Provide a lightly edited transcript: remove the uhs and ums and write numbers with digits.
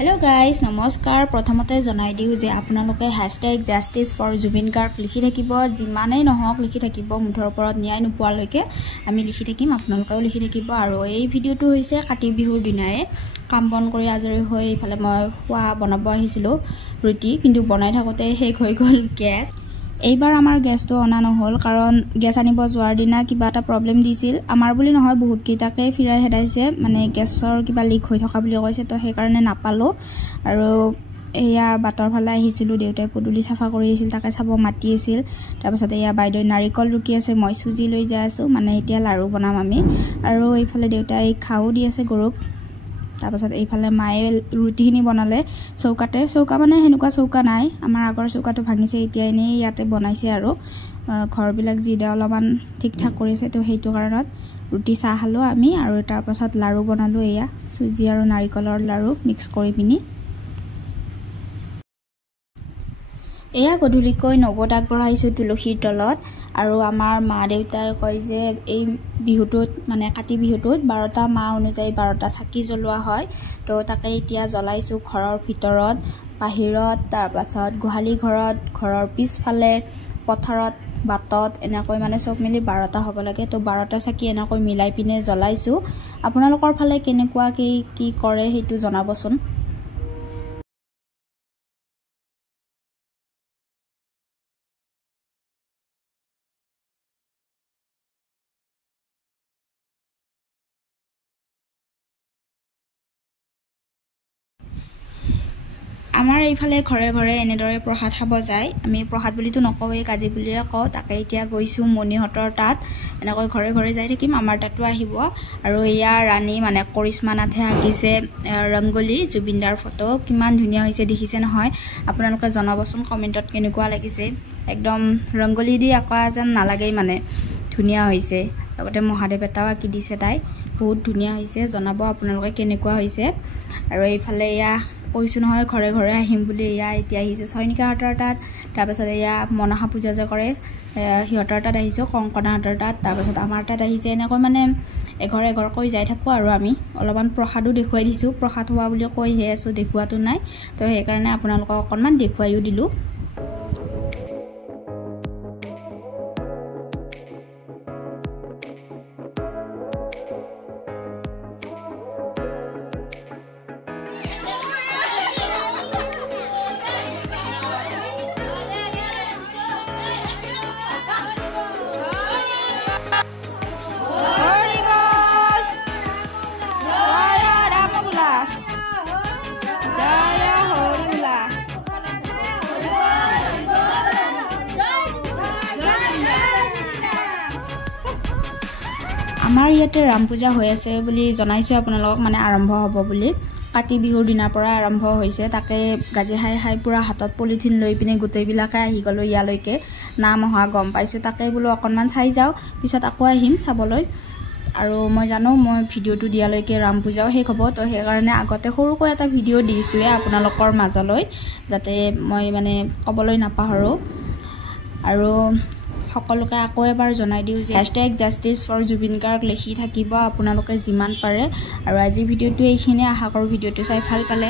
hello guys नमस्कार प्रथमते जनाई दिउ जे आपनालोके #justice4Jubin लिखि থাকিব जिमानै নহক लिखि থাকিব मुठर ओपरत न्याय नुपुवाলৈকে আমি লিখি থাকিম आपनालोकेও लिखि থাকিব আৰু এই ভিডিওটো হৈছে কাতি বিহুৰ দিনাই কাম বন কৰি আজৰি হৈ ইফালে মই খোৱা বনাব আহিছিলো ৰুটি কিন্তু বনাই থাকোতে শেষ হৈ গল গ্যাস এইবাৰ আমাৰ গ্যাসটো অনা নহল কাৰণ গ্যাস আনিব যোৱাৰ দিনা কিবা এটা প্ৰবলেম দিছিল আমাৰ বুলি নহয় বহুত কেইটাকে ফিৰাই হেদাইছে মানে গ্যাসৰ কিবা লিক হৈ থকা বুলি কৈছে তো সেই কাৰণে নাপালো আৰু এয়া বাতৰ ফালে আহিছিলো দেউতাই পদুলি সাফা কৰি আছিল তাকে চাব মাতি আছিল তাৰ পাছত এয়া বাইদৈ নাৰিকল ৰুকি আছে মই সুজি লৈ যাই আছো মানে এতিয়া লাৰু বনাম আমি আৰু এইফালে দেউতাই খাও দি আছে গৰুক তাৰ পাছত এইফালে মায়ে ৰুটিখিনি বনালে চৌকা মানে হেনুকা চৌকা নাই আমাৰ আগৰ চৌকাটো ভাঙিছে এতিয়া এনে ইয়াতে বনাইছে আৰু ঘৰবিলাক জিদে অলপমান ঠিক ঠাক কৰিছে তো হেইটো কাৰণত ৰুটি চাহ খালো আমি আৰু তাৰ পাছত লাৰু বনালো এয়া সুজি আৰু নাৰিকলৰ লাৰু মিক্স কৰি পিনি এয়া গধুলিকৈ নবদ আগবঢ়াইছো তুলসীৰ তলত আৰু আমাৰ মা দেউতাই কয় যে এই বিহুটোত মানে কাতি বিহুটোত 12টা মা অনুযায়ী 12টা চাকি জ্বলোৱা হয় তো তাকে এতিয়া জ্বলাইছো ঘৰৰ ভিতৰত বাহিৰত তাৰ পাছত গোহালি ঘৰত ঘৰৰ পিছফালে পথাৰত বাটত এনেকৈ মানে সব মিলি 12টা হ'ব লাগে তো 12টা চাকি এনেকৈ মিলাই পিনে জ্বলাইছো আপোনালোকৰ ফালে কেনেকুৱা কি কৰে হেতু জনাবচোন আমাৰ এইফালে ঘৰে ঘৰে এনেদৰে প্ৰসাদ খাব যায় আমি প্ৰসাদ বুলিতো নকওঁই কাজি বুলিয়ে কওঁ তাকে এতিয়া গৈছো মনিহতৰ তাত এনেকৈ ঘৰে ঘৰে যাই থাকিম আমাৰ তাতো আহিব আৰু ইয়া ৰাণী মানে কৰিশ্মা নাথে আঁকিছে ৰংগোলী জুবিনদাৰ ফটো কিমান ধুনীয়া হৈছে দেখিছে নহয় আপোনালোকে জনাবচোন কমেন্টত কেনেকুৱা লাগিছে একদম ৰংগোলী দি আঁকা যেন নালাগেই মানে ধুনীয়া হৈছে লগতে মহাদেৱ এটাও আঁকি দিছে তাই বহুত ধুনীয়া হৈছে জনাব আপোনালোকে কেনেকুৱা হৈছে আৰু এইফালে ইয়া কৈছো নহয় ঘৰে ঘৰে আহিম বুলি ইয়া এতিয়া আহিছে সৈনিকা হাতৰ তাত তাৰ পাছত ইয়া মনসা পূজা যে কৰে হিহতৰ তাত আহিছো কংকনা হাতৰ তাত তাৰ পাছত আমাৰ তাত আহিছে এনেকৈ মানে এঘৰ কৈ যাই থাকো আৰু আমি অলপমান প্ৰসাদও দেখুৱাই দিছো প্ৰসাদ হোৱা বুলি কৈ হে আছো দেখুৱাটো নাই তো সেই কাৰণে আপোনালোকক অকনমান দেখুৱাইও দিলো আমাৰ ইয়াতে ৰাম পূজা হৈ আছে বুলি জনাইছো আপোনালোকক মানে আৰম্ভ হ'ব বুলি কাতি বিহুৰ দিনাৰ পৰা আৰম্ভ হৈছে তাকে গাজি হাই পুৰা হাতত পলিথিন লৈ পিনে গোটেইবিলাকে আহি গলো ইয়ালৈকে নাম অহা গম পাইছো তাকে বোলো অকনমান চাই যাও পিছত আকৌ আহিম চাবলৈ আৰু মই জানো মই ভিডিওটো দিয়ালৈকে ৰাম পূজাও শেষ হ'ব তো সেই কাৰণে আগতে সৰুকৈ এটা ভিডিও দিছোৱে আপোনালোকৰ মাজলৈ যাতে মই মানে কবলৈ নাপাহৰো আৰু সকলোকে আকৌ এবাৰ জনাই দিও যে #justice4Jubin লিখি থাকিব আপোনালোকে যিমান পাৰে আৰু আজি ভিডিওটো এইখিনি আশা কৰো ভিডিওটো চাই ভাল পালে